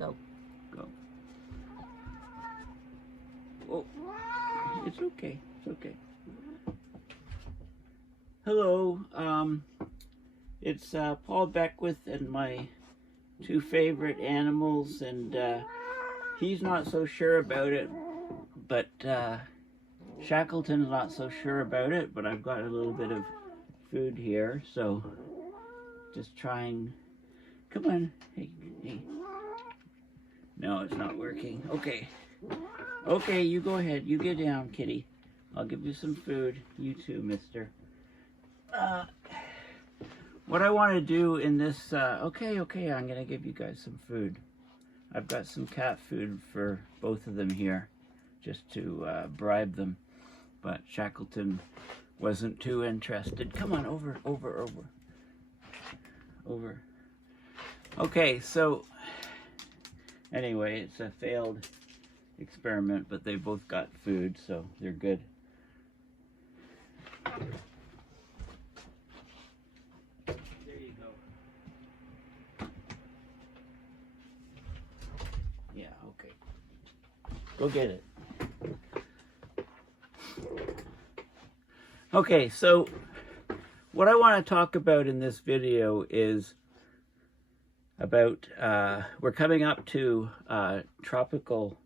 Go. Go. Oh, it's okay. It's okay. Hello. It's Paul Beckwith and my two favorite animals, and he's not so sure about it, but Shackleton's not so sure about it, but I've got a little bit of food here, so just trying. Come on. Hey, hey. No, it's not working. Okay. Okay, you go ahead. You get down, kitty. I'll give you some food. You too, mister. What I want to do in this, okay, I'm going to give you guys some food. I've got some cat food for both of them here, just to bribe them. But Shackleton wasn't too interested. Come on, over. Okay, so anyway, it's a failed experiment, but they both got food, so they're good. There you go. Yeah, okay. Go get it. Okay, so what I want to talk about in this video is about, we're coming up to tropical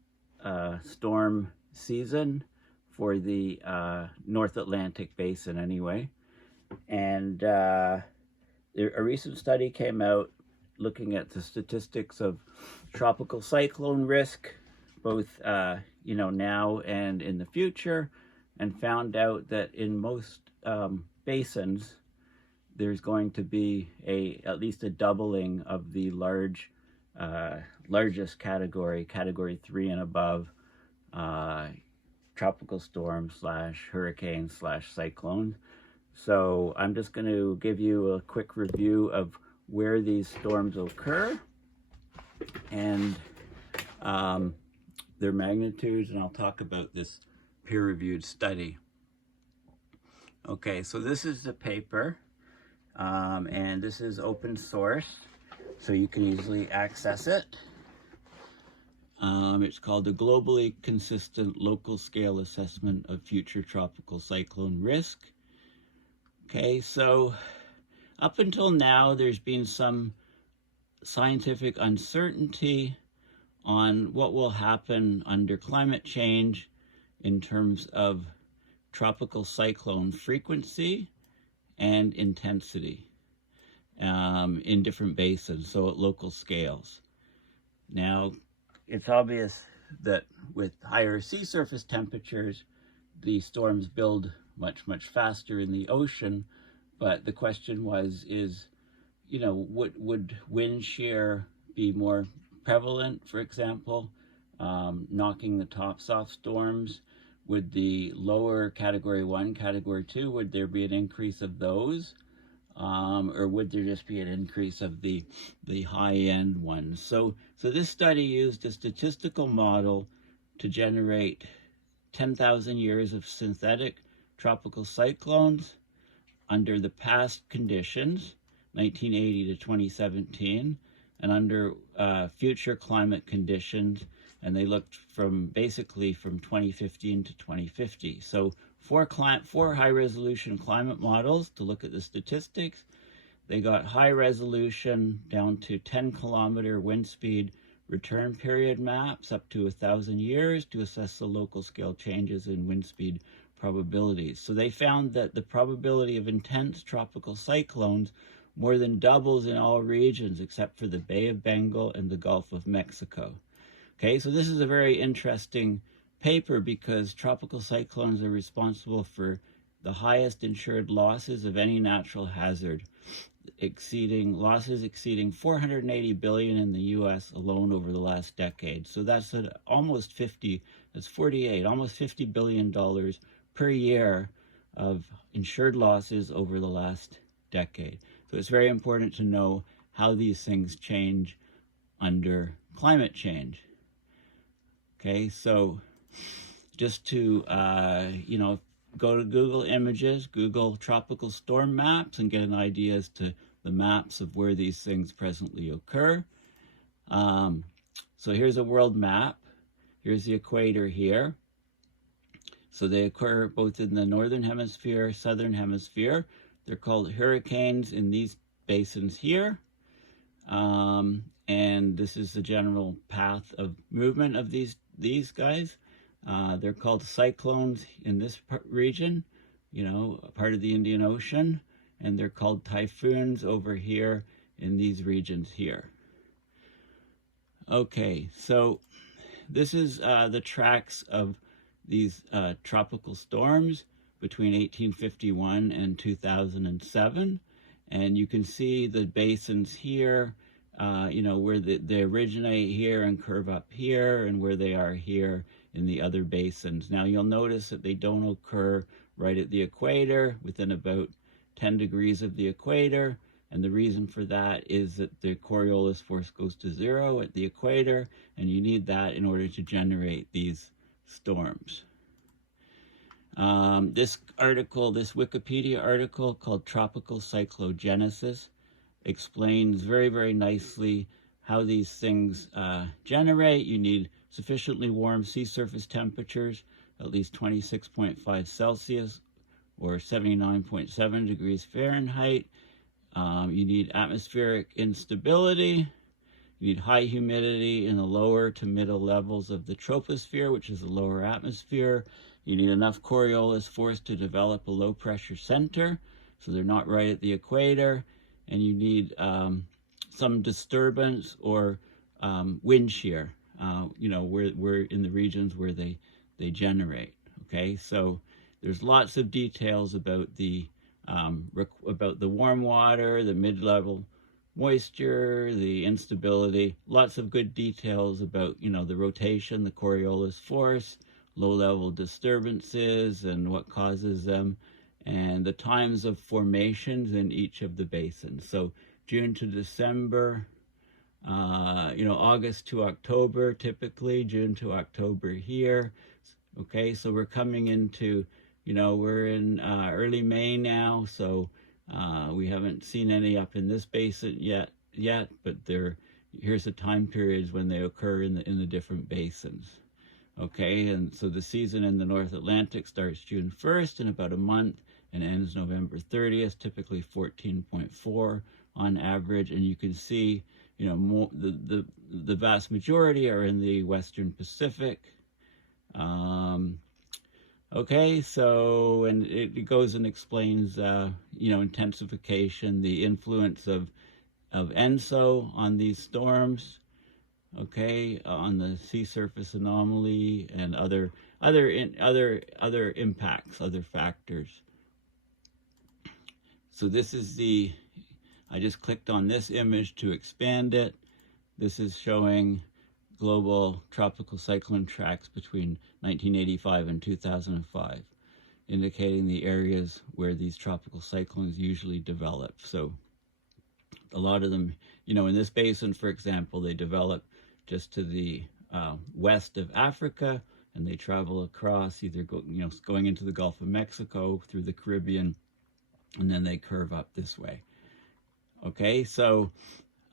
storm season for the North Atlantic basin anyway. And a recent study came out looking at the statistics of tropical cyclone risk, both now and in the future, and found out that in most basins there's going to be at least a doubling of the largest category 3 and above, tropical storm / hurricane / cyclone. So I'm just going to give you a quick review of where these storms occur and their magnitudes, and I'll talk about this peer-reviewed study. Okay, so this is the paper, and this is open source, so you can easily access it. It's called the Globally Consistent Local Scale Assessment of Future Tropical Cyclone Risk. Okay, so up until now, there's been some scientific uncertainty on what will happen under climate change in terms of tropical cyclone frequency and intensity in different basins, so at local scales. Now, it's obvious that with higher sea surface temperatures, the storms build much faster in the ocean, but the question is, would wind shear be more prevalent, for example, knocking the tops off storms? Would the lower category 1, category 2, would there be an increase of those? Or would there just be an increase of the high-end ones? So this study used a statistical model to generate 10,000 years of synthetic tropical cyclones under the past conditions, 1980 to 2017, and under future climate conditions, and they looked basically from 2015 to 2050. So four high-resolution climate models to look at the statistics. They got high resolution down to 10-kilometer wind speed return period maps up to 1,000 years to assess the local scale changes in wind speed probabilities. So they found that the probability of intense tropical cyclones more than doubles in all regions except for the Bay of Bengal and the Gulf of Mexico. Okay, so this is a very interesting paper because tropical cyclones are responsible for the highest insured losses of any natural hazard, losses exceeding $480 billion in the U.S. alone over the last decade. So that's almost $50 billion per year of insured losses over the last decade. So it's very important to know how these things change under climate change. Okay, so just to, go to Google Images, Google tropical storm maps, and get an idea as to the maps of where these things presently occur. So here's a world map. Here's the equator here. So they occur both in the northern hemisphere, southern hemisphere. They're called hurricanes in these basins here. And this is the general path of movement of these guys. They're called cyclones in this region, you know, part of the Indian Ocean, and they're called typhoons over here in these regions here. Okay, so this is the tracks of these tropical storms between 1851 and 2007. And you can see the basins here, you know, where they originate here and curve up here, and where they are here in the other basins. Now you'll notice that they don't occur right at the equator, within about 10 degrees of the equator. And the reason for that is that the Coriolis force goes to 0 at the equator, and you need that in order to generate these storms. This Wikipedia article called Tropical Cyclogenesis explains very, very nicely how these things generate. You need sufficiently warm sea surface temperatures, at least 26.5 Celsius or 79.7 degrees Fahrenheit. You need atmospheric instability. You need high humidity in the lower to middle levels of the troposphere, which is the lower atmosphere. You need enough Coriolis force to develop a low pressure center, so they're not right at the equator. And you need some disturbance or wind shear, you know, we're in the regions where they generate. Okay, so there's lots of details about the warm water, the mid-level moisture, the instability, lots of good details about, you know, the rotation, the Coriolis force, low-level disturbances and what causes them, and the times of formations in each of the basins. So June to December, you know, August to October, typically, June to October here. Okay, so we're coming into, you know, we're in early May now, so we haven't seen any up in this basin yet, but here's the time periods when they occur in the different basins. Okay, and so the season in the North Atlantic starts June 1st in about a month and ends November 30th, typically 14.4 on average. And you can see, you know, the vast majority are in the Western Pacific. Okay, so, and it goes and explains, you know, intensification, the influence of ENSO on these storms, okay, on the sea surface anomaly and other impacts, other factors. So this is I just clicked on this image to expand it. This is showing global tropical cyclone tracks between 1985 and 2005, indicating the areas where these tropical cyclones usually develop. So a lot of them, you know, in this basin, for example, they develop just to the west of Africa, and they travel across, either going into the Gulf of Mexico, through the Caribbean, and then they curve up this way. Okay, so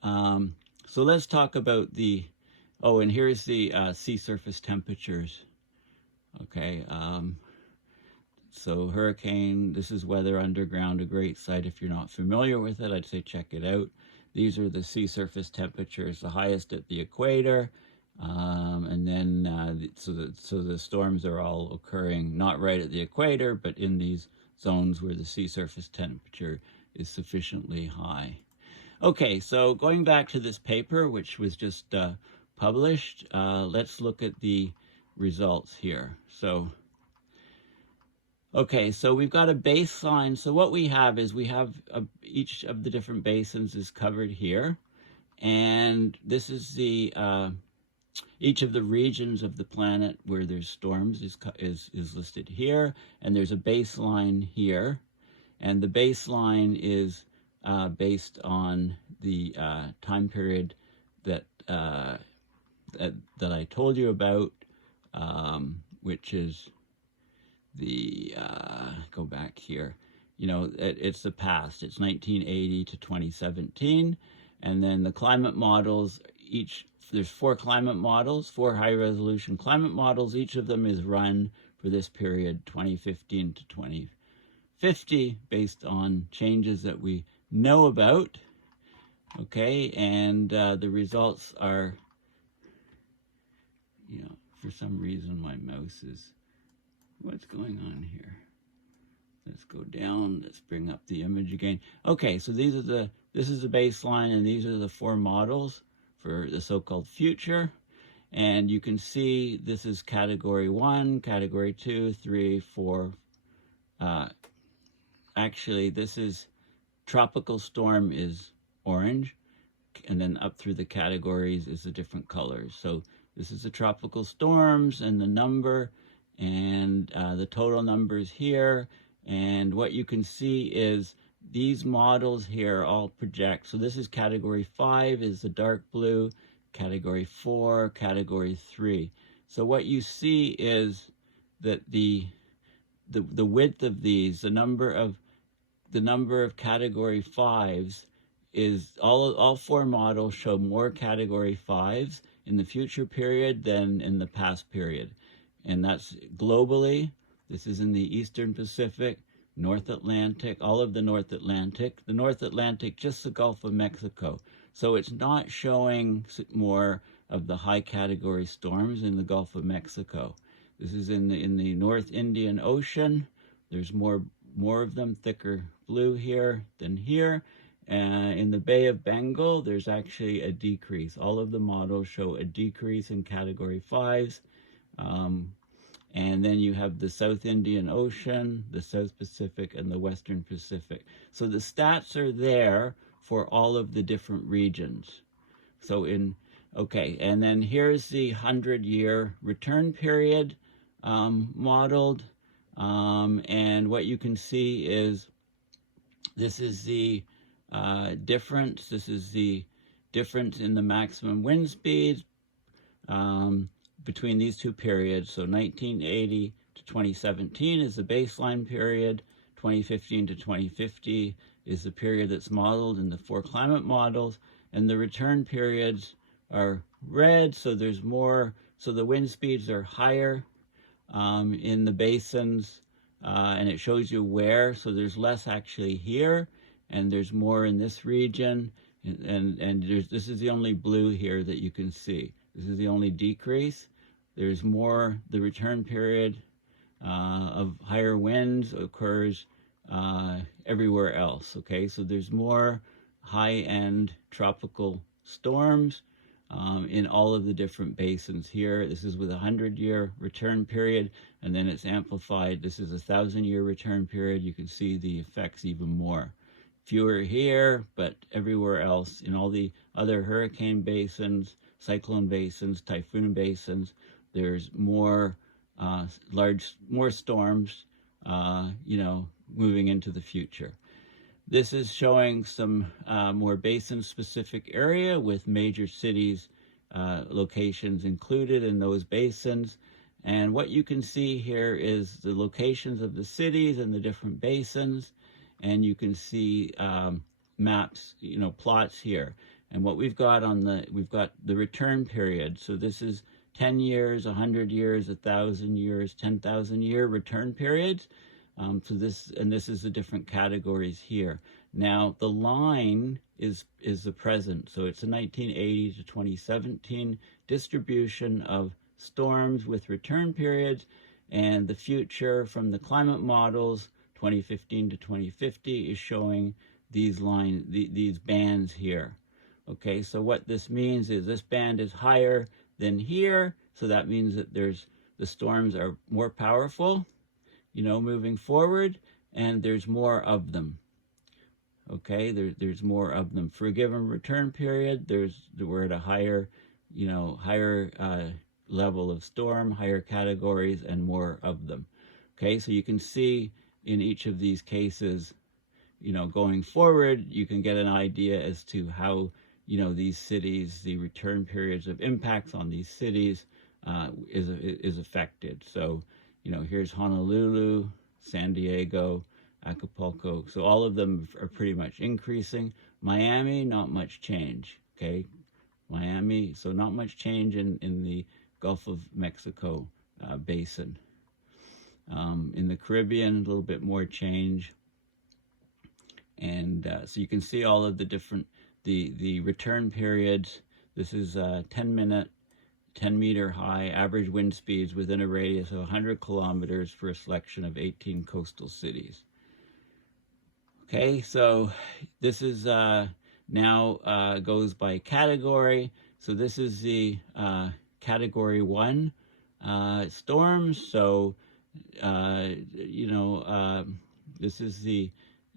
so let's talk about and here's the sea surface temperatures. Okay, so hurricane, this is Weather Underground, a great site. If you're not familiar with it, I'd say check it out. These are the sea surface temperatures, the highest at the equator, and then so the storms are all occurring not right at the equator, but in these zones where the sea surface temperature is sufficiently high. Okay, so going back to this paper, which was just published, let's look at the results here. So, okay, so we've got a baseline. So what we have is each of the different basins is covered here, and this is each of the regions of the planet where there's storms is listed here, and there's a baseline here, and the baseline is based on the time period that I told you about, which is go back here, you know, it's the past, it's 1980 to 2017, and then the climate models, there's 4 climate models, 4 high-resolution climate models. Each of them is run for this period, 2015 to 2050, based on changes that we know about. Okay, and the results are, for some reason my mouse is, what's going on here? Let's go down, let's bring up the image again. Okay, so this is the baseline, and these are the 4 models for the so-called future. And you can see this is category 1, category 2, 3, 4. Actually, this is tropical storm is orange, and then up through the categories is the different colors. So this is the tropical storms and the number, and the total numbers here. And what you can see is these models here all project. So this is category 5 is the dark blue, category 4, category 3. So what you see is that the width of these, the number of category 5s is all 4 models show more category 5s in the future period than in the past period. And that's globally. This is in the Eastern Pacific, North Atlantic, all of the North Atlantic. The North Atlantic, just the Gulf of Mexico. So it's not showing more of the high category storms in the Gulf of Mexico. This is in the North Indian Ocean. There's more of them, thicker blue here than here. In the Bay of Bengal, there's actually a decrease. All of the models show a decrease in category 5s. And then you have the South Indian Ocean, the South Pacific, and the Western Pacific. So the stats are there for all of the different regions. So okay, and then here's the 100-year return period modeled. And what you can see is this is the difference. This is the difference in the maximum wind speeds between these 2 periods. So 1980 to 2017 is the baseline period. 2015 to 2050 is the period that's modeled in the 4 climate models. And the return periods are red, so there's more. So the wind speeds are higher in the basins, and it shows you where. So there's less actually here, and there's more in this region. And this is the only blue here that you can see. This is the only decrease. There's more, the return period of higher winds occurs everywhere else, okay? So there's more high-end tropical storms in all of the different basins here. This is with a 100-year return period, and then it's amplified. This is a 1,000-year return period. You can see the effects even more. Fewer here, but everywhere else, in all the other hurricane basins, cyclone basins, typhoon basins, there's more more storms, moving into the future. This is showing some more basin-specific area with major cities locations included in those basins. And what you can see here is the locations of the cities and the different basins. And you can see maps, plots here. And what we've got we've got the return period. So this is 10 years, 100 years, 1,000 years, 10,000-year return periods. So this is the different categories here. Now the line is the present. So it's a 1980 to 2017 distribution of storms with return periods, and the future from the climate models 2015 to 2050 is showing these these bands here. Okay, so what this means is this band is higher than here, so that means that the storms are more powerful, moving forward, and there's more of them. Okay, there's more of them for a given return period. We're at a higher, higher level of storm, higher categories, and more of them. Okay, so you can see in each of these cases, going forward, you can get an idea as to how these cities, the return periods of impacts on these cities is affected. So, here's Honolulu, San Diego, Acapulco. So all of them are pretty much increasing. Miami, not much change, okay? Miami. So not much change in the Gulf of Mexico basin. In the Caribbean, a little bit more change. And so you can see all of the different, the return periods. This is 10-minute, 10-meter high average wind speeds within a radius of 100 kilometers for a selection of 18 coastal cities. Okay, so this is now goes by category. So this is the category 1 storms. So, this is the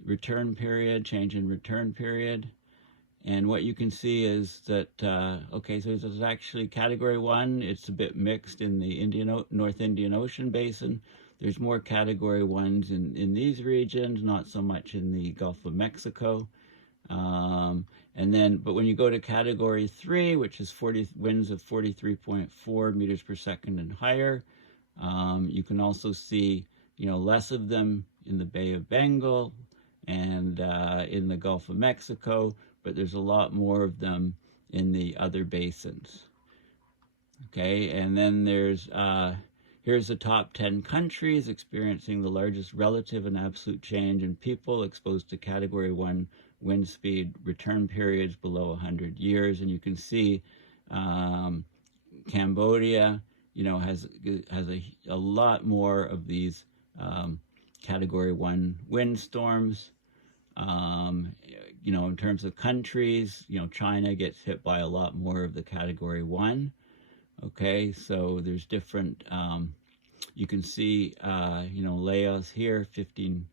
return period, change in return period. And what you can see is that, okay, so this is actually category 1. It's a bit mixed in the North Indian Ocean basin. There's more category 1s in these regions, not so much in the Gulf of Mexico. But when you go to category 3, which is winds of 43.4 meters per second and higher, you can also see, less of them in the Bay of Bengal and in the Gulf of Mexico, but there's a lot more of them in the other basins. Okay, and then there's here's the top 10 countries experiencing the largest relative and absolute change in people exposed to category 1 wind speed return periods below 100 years. And you can see Cambodia, has a lot more of these category 1 windstorms. In terms of countries, China gets hit by a lot more of the category 1. Okay, so there's different, you can see, Laos here, 15,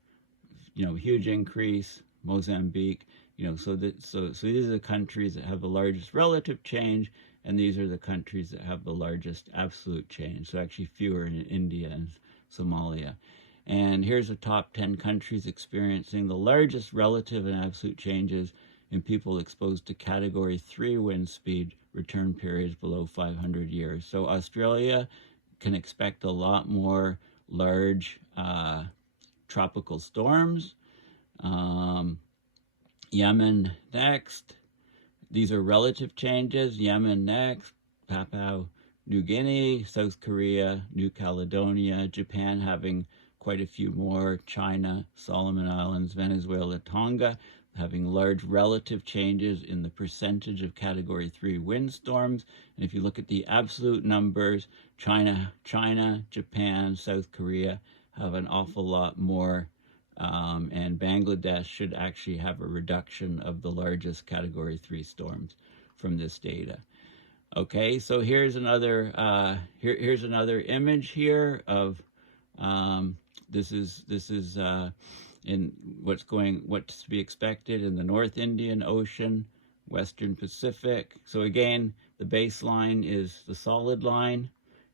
huge increase, Mozambique, so these are the countries that have the largest relative change, and these are the countries that have the largest absolute change, so actually fewer in India and Somalia. And here's the top 10 countries experiencing the largest relative and absolute changes in people exposed to category 3 wind speed return periods below 500 years. So Australia can expect a lot more large tropical storms. Yemen next. These are relative changes. Yemen next. Papua New Guinea, South Korea, New Caledonia, Japan having quite a few more, China, Solomon Islands, Venezuela, Tonga, having large relative changes in the percentage of category 3 windstorms. And if you look at the absolute numbers, China, Japan, South Korea have an awful lot more, and Bangladesh should actually have a reduction of the largest category 3 storms from this data. Okay, so here's another here's another image here of this is in what's to be expected in the North Indian Ocean, Western Pacific. So again, the baseline is the solid line,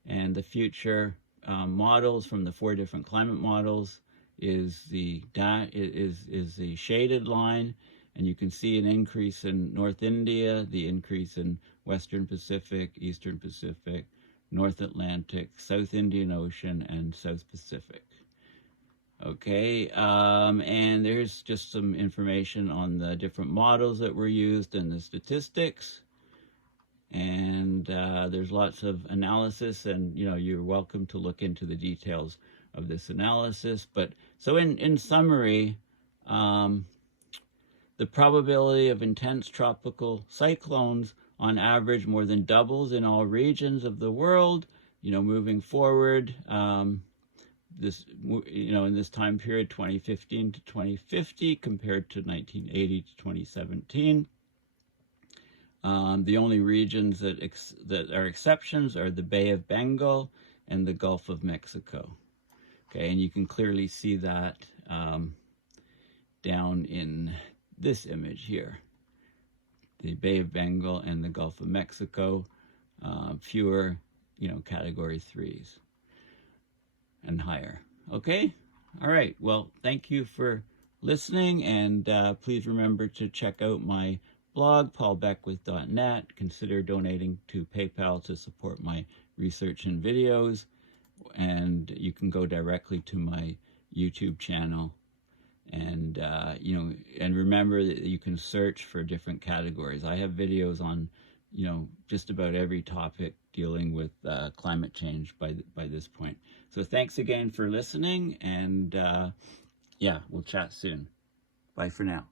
and the future models from the 4 different climate models is the shaded line, and you can see an increase in North India, the increase in Western Pacific, Eastern Pacific, North Atlantic, South Indian Ocean, and South Pacific. Okay, and there's just some information on the different models that were used and the statistics. And there's lots of analysis, and you're welcome to look into the details of this analysis. But so in summary, the probability of intense tropical cyclones on average more than doubles in all regions of the world, moving forward. In this time period, 2015 to 2050, compared to 1980 to 2017. The only regions that are exceptions are the Bay of Bengal and the Gulf of Mexico. Okay, and you can clearly see that down in this image here. The Bay of Bengal and the Gulf of Mexico, fewer, category 3s and higher. Okay, all right, well, thank you for listening, and please remember to check out my blog, paulbeckwith.net. Consider donating to PayPal to support my research and videos, and you can go directly to my YouTube channel, and and remember that you can search for different categories. I have videos on just about every topic dealing with climate change by this point. So thanks again for listening, and yeah, we'll chat soon. Bye for now.